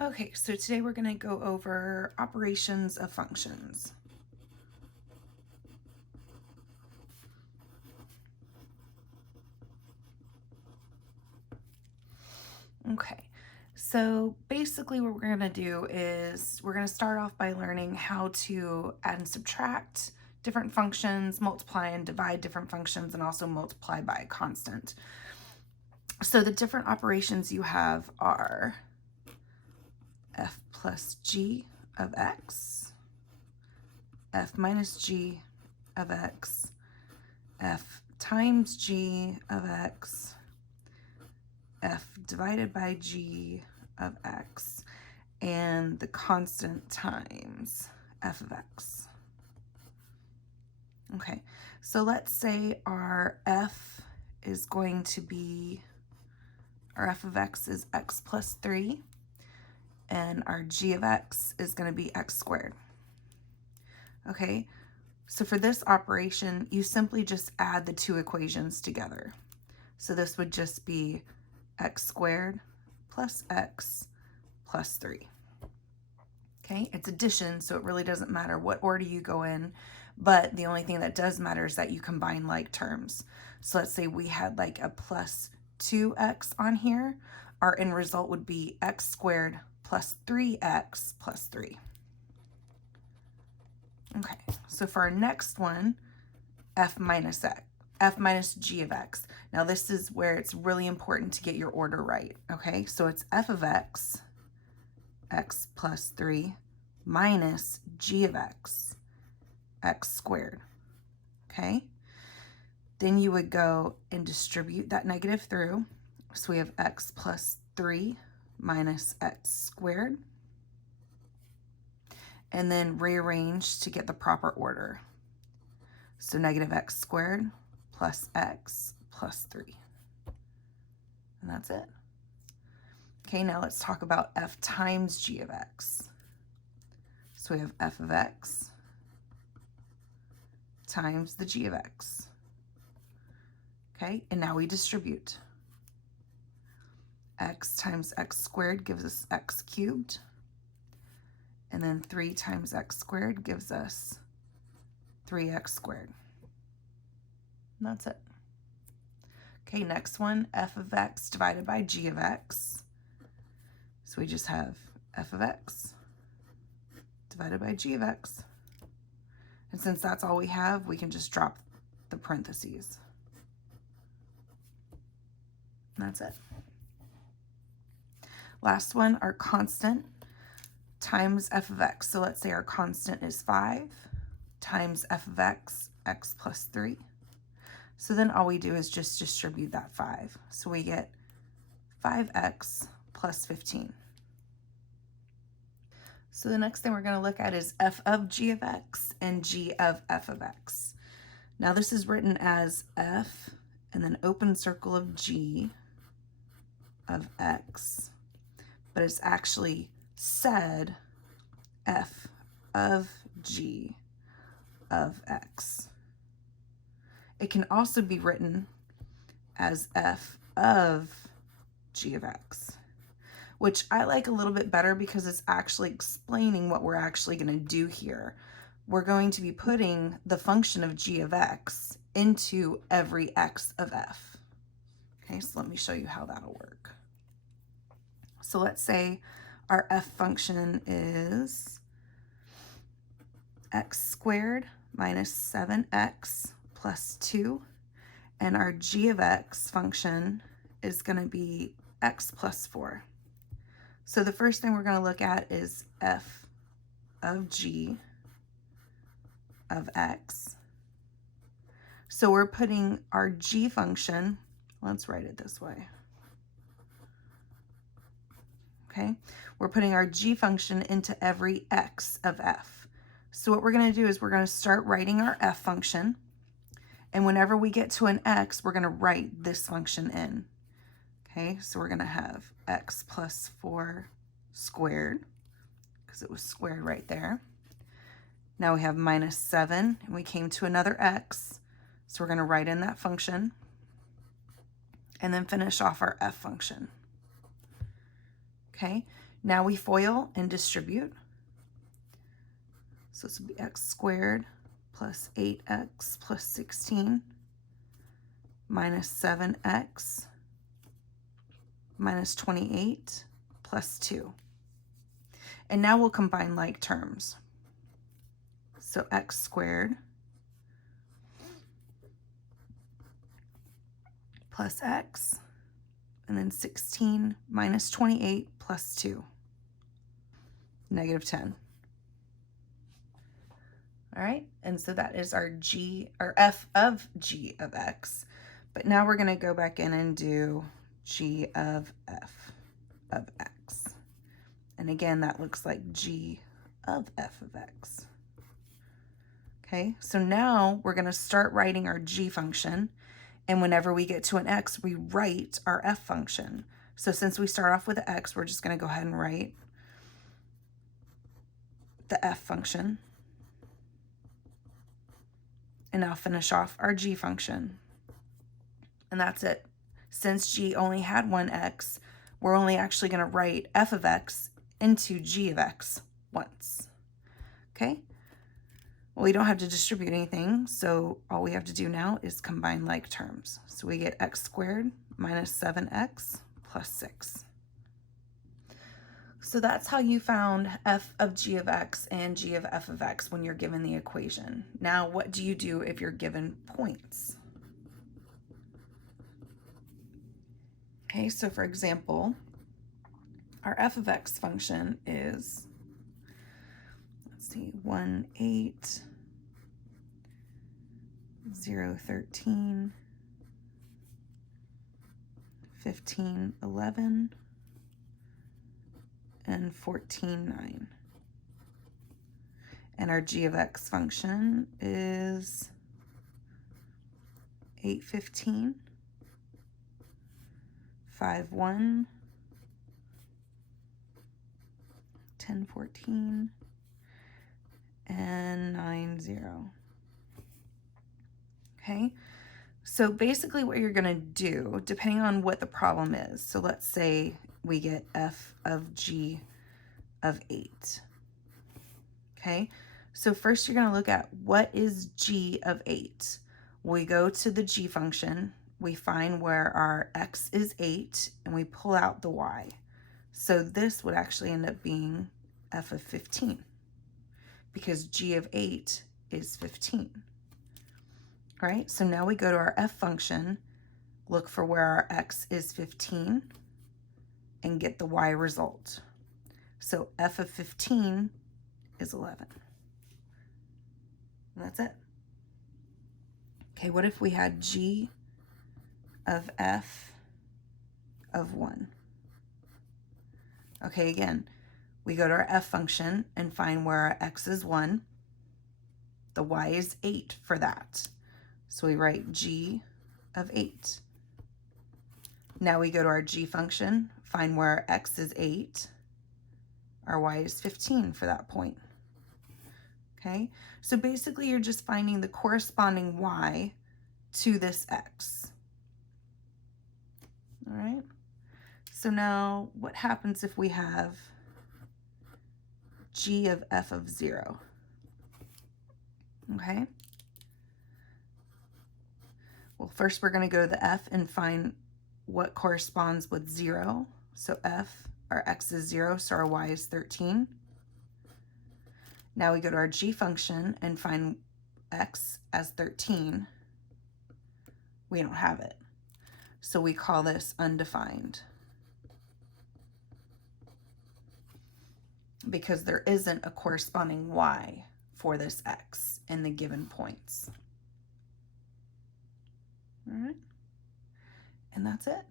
Okay, so today we're going to go over operations of functions. Okay, so basically what we're going to do is we're going to start off by learning how to add and subtract different functions, multiply and divide different functions, and also multiply by a constant. So the different operations you have are f plus g of x, f minus g of x, f times g of x, f divided by g of x, and the constant times f of x. Okay, so let's say our f is going to be, our f of x is x plus 3, and our g of x is going to be x squared. Okay, so for this operation, you simply just add the two equations together. So this would just be x squared plus x plus 3. Okay, it's addition, so it really doesn't matter what order you go in, but the only thing that does matter is that you combine like terms. So let's say we had like a plus 2x on here. Our end result would be x squared plus 3x plus 3. Okay, so for our next one, f minus g of x. Now this is where it's really important to get your order right, okay? So it's f of x, x plus 3, minus g of x, x squared, okay? Then you would go and distribute that negative through. So we have x plus 3 minus x squared, and then rearrange to get the proper order. So negative x squared plus x plus 3. And that's it. Okay, now let's talk about f times g of x. So we have f of x times the g of x. Okay, and now we distribute. X times x squared gives us x cubed. And then 3 times x squared gives us 3x squared. And that's it. Okay, next one, f of x divided by g of x. So we just have f of x divided by g of x. And since that's all we have, we can just drop the parentheses. And that's it. Last one, our constant times f of x. So let's say our constant is 5 times f of x, x plus 3. So then all we do is just distribute that 5. So we get 5x plus 15. So the next thing we're going to look at is f of g of x and g of f of x. Now this is written as f and then open circle of g of x, but it's actually said f of g of x. It can also be written as f of g of x, which I like a little bit better because it's actually explaining what we're actually going to do here. We're going to be putting the function of g of x into every x of f. Okay, so let me show you how that'll work. So let's say our f function is x squared minus 7x plus 2, and our g of x function is going to be x plus 4. So the first thing we're going to look at is f of g of x. So we're putting our g function, let's write it this way. Okay, we're putting our g function into every x of f. So what we're going to do is we're going to start writing our f function, and whenever we get to an x, we're going to write this function in. Okay, so we're going to have x plus 4 squared, because it was squared right there. Now we have minus 7, and we came to another x, so we're going to write in that function, and then finish off our f function. Okay, Now we FOIL and distribute. So this will be x squared plus 8x plus 16 minus 7x minus 28 plus 2. And now we'll combine like terms. So x squared plus x, and then 16 minus 28 plus 2, negative 10. All right, and so that is our f of g of x. But now we're going to go back in and do g of f of x. And again, that looks like g of f of x. Okay, so now we're going to start writing our g function. And whenever we get to an x, we write our f function. So since we start off with an x, we're just going to go ahead and write the f function. And now finish off our g function. And that's it. Since g only had one x, we're only actually going to write f of x into g of x once. Okay? Well, we don't have to distribute anything, so all we have to do now is combine like terms. So we get x squared minus 7x plus 6. So that's how you found f of g of x and g of f of x when you're given the equation. Now, what do you do if you're given points? Okay, so for example, our f of x function is, let's see, 1, 8, 0, 13, 15, 11, and 14, 9. And our g of x function is 8, 15, 5, 1, 10, 14, and 9, 0. Okay, so basically what you're going to do, depending on what the problem is, so let's say we get f of g of 8. Okay, so first you're going to look at what is g of 8. We go to the g function, we find where our x is 8, and we pull out the y. So this would actually end up being f of 15, because g of 8 is 15. Right, so now we go to our f function, look for where our x is 15, and get the y result. So f of 15 is 11. And that's it. Okay, what if we had g of f of 1? Okay, again, we go to our f function and find where our x is 1. The y is 8 for that. So we write g of 8. Now we go to our g function, find where our x is 8. Our y is 15 for that point. Okay, so basically you're just finding the corresponding y to this x. All right, so now what happens if we have g of f of 0? Okay. Well, first we're going to go to the f and find what corresponds with 0. So f, our x is 0, so our y is 13. Now we go to our g function and find x as 13. We don't have it. So we call this undefined, because there isn't a corresponding y for this x in the given points. All right, and that's it.